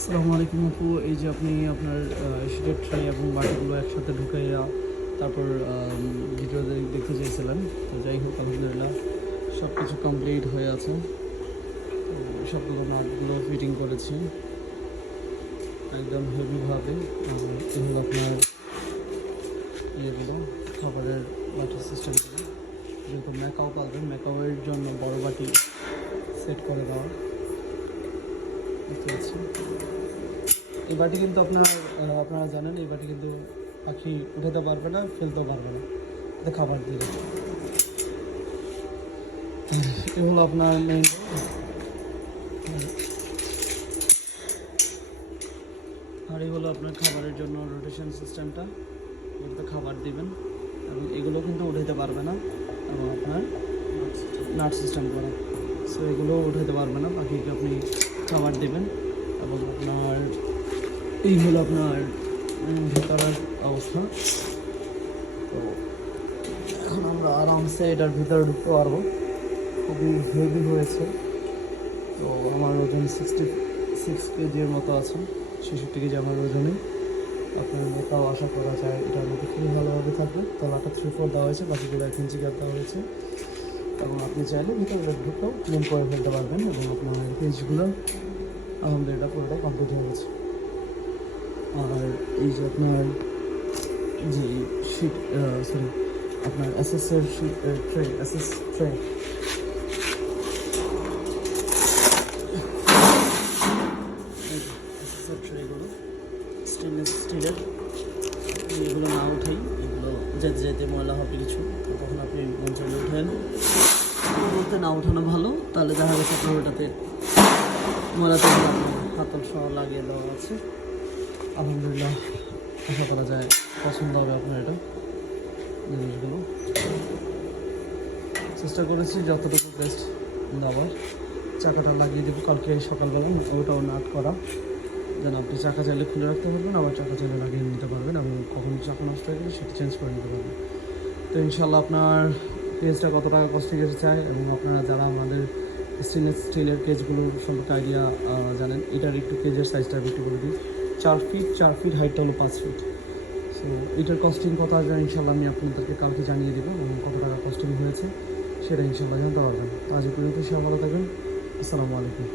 আসসালামু আলাইকুম আপু। এই যে আপনি আপনার শীতের ট্রে এবং বাটিগুলো একসাথে ঢুকাইয়া তারপর ভিডিও দেখতে চেয়েছিলেন তো যাই হোক, আলহামদুলিল্লাহ সব কিছু কমপ্লিট হয়ে আছে। তো সবগুলো নাটগুলো ফিটিং করেছি। একদম হেভিভাবে এগুলো আপনার ইয়েগুলো, খাবারের বাটি সিস্টেমগুলো যেরকম ম্যাকাও পাবেন, ম্যাকাওয়ের জন্য বড় বাটি সেট করে দেওয়া। এই বাটি কিন্তু আপনার আপনারা জানেন, এই বাটি কিন্তু পাখি উঠাতে পারবে না, ফেলতেও পারবে না। এতে খাবার দিলে এ হলো আপনার মেইন আর এই হলো আপনার খাবারের জন্য রোটেশন সিস্টেমটা এটাতে খাবার দিবেন। এবং এগুলো কিন্তু উঠাতে পারবে না, এবং আপনার নাট সিস্টেম করা। সো এগুলো উঠাতে পারবে না পাখিকে আপনি খাবার দেবেন এবং আপনার এই হলো আপনার ভেতরের অবস্থা। তো এখন আমরা আরামসে এটার ভিতরে ঢুকতে পারব। খুবই হেভি হয়েছে। তো আমার ওজন সিক্সটি সিক্স কেজির মতো আছে, ছেষট্টি কেজি আমার ওজনে। আপনার মোটাও আশা করা যায় এটার মধ্যে খুবই ভালোভাবে থাকবে। তলাটা থ্রি ফোর দেওয়া হয়েছে, বাকিগুলো এক ইঞ্চি গ্যাপ দেওয়া হয়েছে। এবং আপনি চাইলে ভিতরে ঢুকেও ক্লিন করে ফেলতে পারবেন এবং আপনার পেজগুলো আলহামদুলিল্লাহ পুরোটাই কমপ্লিট হয়ে গেছে। আর এই যে আপনার যে শিট সরি আপনার এসএসের sheet tray SS tray stainless স্টিলের এগুলো না উঠাই এগুলো যেতে যেতে ময়লা হবে কিছু তখন আপনি চাইলে উঠেন। বলতে না উঠানো ভালো তাহলে দেখা গেছে আপনার ওটাতে ময়লাতে হাতল সহ লাগিয়ে দেওয়া আছে। আলহামদুলিল্লাহ, আশা করা যায় পছন্দ হবে আপনার এটা জিনিসগুলো। চেষ্টা করেছি যতটুকু বেস্ট দেওয়ার চাকাটা লাগিয়ে দেবো কালকে সকালবেলা, ওটাও নাট করা। যেন আপনি চাকা চাইলে খুলে রাখতে পারবেন, আবার চাকা চাইলে লাগিয়ে নিতে পারবেন এবং কখন চাকা নষ্ট হয়ে গেলে সেটা চেঞ্জ করে নিতে পারবেন। তো ইনশাল্লাহ আপনার পেজটা কত টাকা কস্টিং চায় এবং আপনারা যারা আমাদের স্টেনলেস স্টিলের কেজগুলোর সম্পর্কে আইডিয়া জানেন, এটার একটু কেজের সাইজটা একটু বলে দিই। চার ফিট চার ফিট হাইটটা হলো পাঁচ ফিট সো এটার কস্টিং কত আসবে ইনশাল্লাহ আমি আপনাদেরকে কালকে জানিয়ে দেবো এবং কত টাকা কস্টিং হয়েছে, সেটা ইনশাল্লাহ জানতে পারবেন। আজ পর্যন্ত সে ভালো থাকবেন। আসসালামু আলাইকুম।